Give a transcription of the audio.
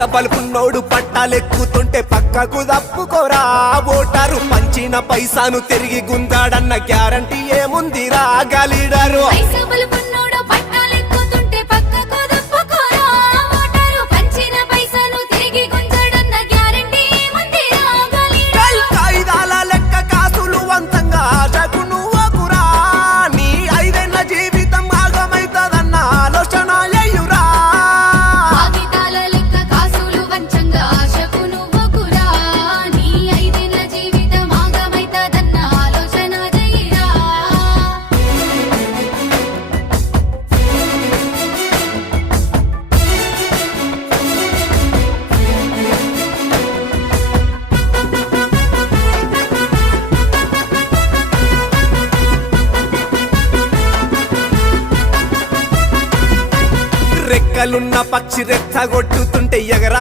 బలుపున్నోడు పట్టాలెక్కుతుంటే పక్కకు దప్పుకోరా ఓటారు పంచిన పైసాను తిరిగి గుందాడన్న గ్యారంటీ ఏముందిరా గలీడరు కాయిదాల లెక్క కాసులు వంతంగా ఆశకు నువ్వకురా నీ 5 ఏళ్ల జీవితం ఆగమైతదన్న ఆలోచన ఎయ్యురా రెక్కలున్న పక్షి రెచ్చగొట్టుతుంటే ఎగరా